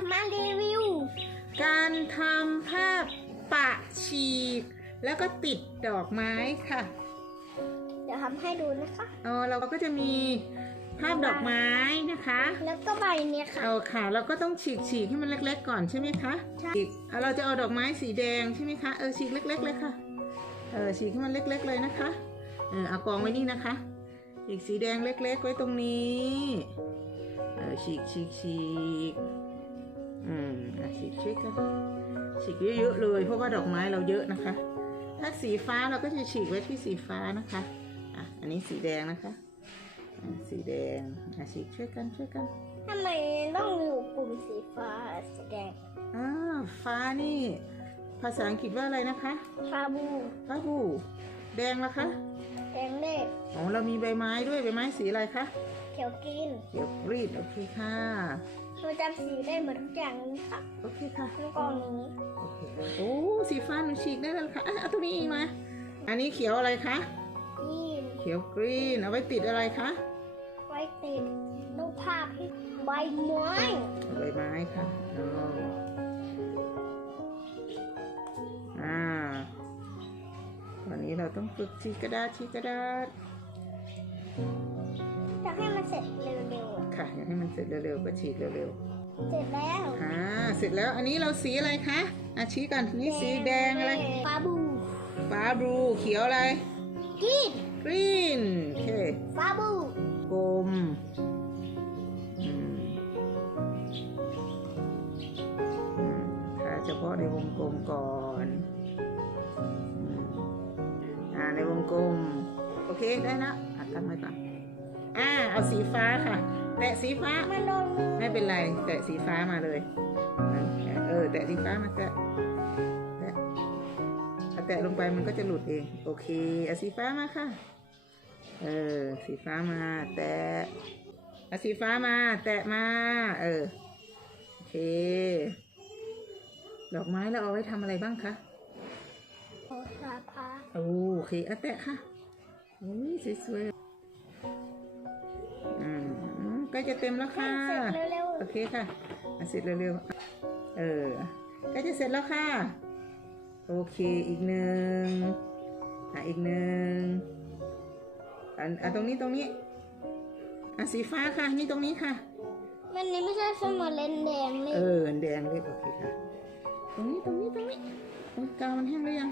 จะมารีวิว การทำภาพปะฉีก แล้วก็ติดดอกไม้ค่ะ เดี๋ยวทำให้ดูนะคะเออเราก็จะมีภาพดอกไม้นะคะ แล้วก็ใบเนี้ยค่ะเอาค่ะ เราก็ต้องฉีกฉีกให้มันเล็ก ๆ ก่อนใช่ไหมคะใช่ฉีกเอาเราจะเอาดอกไม้สีแดงใช่ไหมคะเออฉีกเล็ก ๆ เลยค่ะเออฉีกให้มันเล็ก ๆ เลยนะคะเออเอากองไว้นี่นะคะฉีกสีแดงเล็ก ๆ ไว้ตรงนี้เออฉีกฉีกฉีก อืมอะฉีกฉีกกันฉีกเยอะๆเลย เพราะว่าดอกไม้เราเยอะนะคะ ถ้าสีฟ้าเราก็จะฉีกไว้ที่สีฟ้านะคะอะอันนี้สีแดงนะคะอะสีแดงอะฉีกช่วยกันช่วยกันทำไมต้องอยู่กลุ่มสีฟ้าสีแดงอ่าฟ้านี่ ภาษาอังกฤษว่าอะไรนะคะชาบูฟ้าบู แดงละคะแดงเล็กอ๋อเรามีใบไม้ด้วยใบไม้สีอะไรคะเขียวกินเขียวกรีดโอเคค่ะ เราจำสีได้หมดทุกอย่างเลยค่ะโอเคค่ะทั้งกองนี้โอเคโอ้สีฟ้าหนูฉีกได้แล้วค่ะอะเอาตัวนี้อีกมา อันนี้เขียวอะไรคะ นี่เขียวกรีน เอาไว้ติดอะไรคะไว้ติดรูปภาพที่ใบไม้ใบไม้ค่ะอ๋ออ่าวันนี้เราต้องฝึกฉีกกระดาษฉีกกระดาษ อยากให้มันเสร็จเร็วๆอะ ค่ะ อยากให้มันเสร็จเร็วๆ ก็ฉีกเร็วเสร็จแล้วๆอ่าเสร็จแล้วอันนี้เราสีอะไรคะอะชี้ก่อนนี่สีแดงอะไรฟาบูฟ้าบลูเขียวอะไรกรีนกรีนโอเคฟาบูกลมอืมอืมทาเฉพาะในวงกลมก่อนอืมอ่าในวงกลม โอเคได้นะอะตั้งไว้ก่อนอ่าเอาสีฟ้าค่ะ แตะสีฟ้ามันโดนมือไม่เป็นไร แตะสีฟ้ามาเลยนั่นแหละเออ แตะสีฟ้ามาแตะแตะถ้าแตะลงไปมันก็จะหลุดเอง โอเคเอาสีฟ้ามาค่ะ เออ สีฟ้ามา แตะเอาสีฟ้ามา แตะมา เออ โอเค ดอกไม้เราเอาไว้ทำอะไรบ้างคะโอซาพาโอเคเอาแตะค่ะโอ้ยสวยๆอืม ใกล้จะเต็มแล้วค่ะ เสร็จเร็วโอเคค่ะอะเสร็จเร็วๆ เออใกล้จะเสร็จแล้วค่ะ โอเค อีกหนึ่งอะอีกหนึ่งอันอะตรงนี้ตรงนี้อะสีฟ้าค่ะ นี่ตรงนี้ค่ะ ๆมันนี้ไม่ใช่สมอเลนแดงเลยเออแดงเลยโอเคค่ะ ตรงนี้ตรงนี้ตรงนี้โอ้ยกาวมันแห้งหรือยัง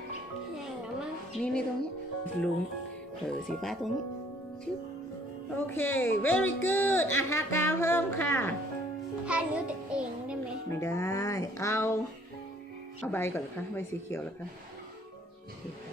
แดงอะมากนี่นี่ตรงนี้ ลุงเออสีฟ้าตรงนี้ชึบ โอเค very good อะทากาวเพิ่มค่ะแทนนิ้วตัวเองได้ไหมไม่ได้ เอา เอาใบก่อนเหรอคะ ใบสีเขียวเหรอคะโอเค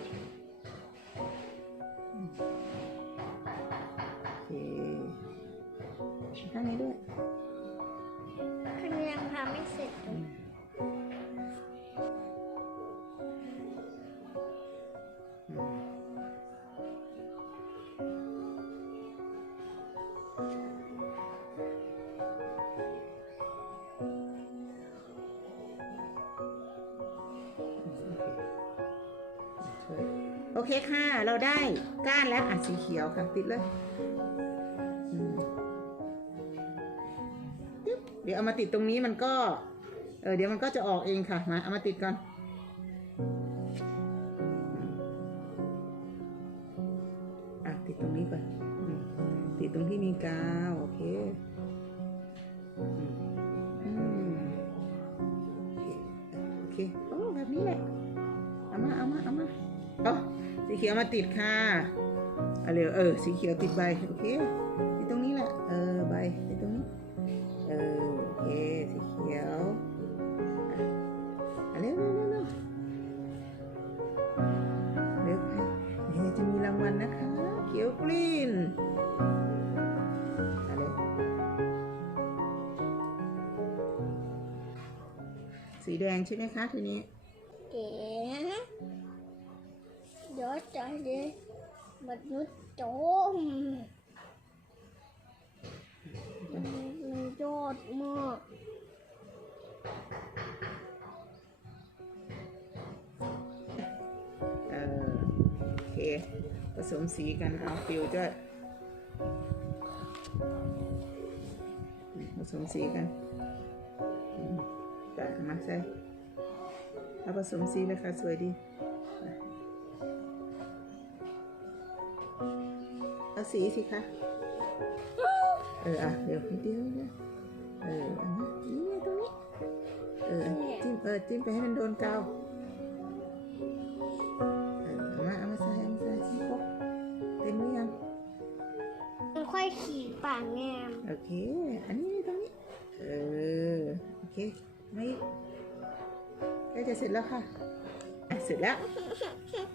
เคค่ะ เราได้ก้านแล้วอะสีเขียวค่ะติดเลย เดี๋ยวเอามาติดตรงนี้มันก็ เออเดี๋ยวมันก็จะออกเองค่ะ มาเอามาติดก่อนอะติดตรงนี้ก่อน ติดตรงที่มีกาวโอเคอืมอืมโอเคโอเคโอ้แบบนี้แหละเอามาเอามาเอามาเอา สีเขียวมาติดค่ะเอาเร็วเออ สีเขียวติดใบโอเคติดตรงนี้แหละเออใบติดตรงนี้เออโอเคสีเขียวเอาเร็วเร็วเร็วเร็วเร็วค่ะเดี๋ยวจะมีรางวัลนะคะ เขียวกรีนเร็วสีแดงใช่ไหมคะทีนี้ เก๋ ใจเลยมนุษย์โจมมันยอดมากเออโอเค ผสมสีกันเอาฟิวด้วยผสมสีกันแต่เอามาใส่เอาผสมสีเลยค่ะ สวยดี สีสิคะ เอออะเดี๋ยวนิดเดียวนิดเดียวเออเอามานี่ไงตรงนี้ เออจิ้มเออจิ้มไปให้มันโดนกาวเออเอามาเอามาใส่เอามาใส่ชิ้นครบเต็มหรือยังมันค่อยขีดปากแงมโอเค อันนี้ตรงนี้ เออโอเคไม่ใกล้จะเสร็จแล้วค่ะอะเสร็จแล้วว้าวเ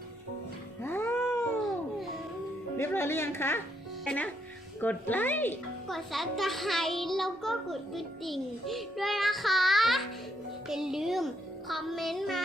รียบร้อยหรือยังคะไปนะ กดไลค์กดซับสไครต์แล้วก็กดกระดิ่งด้วยนะคะอย่าลืมคอมเมนต์มา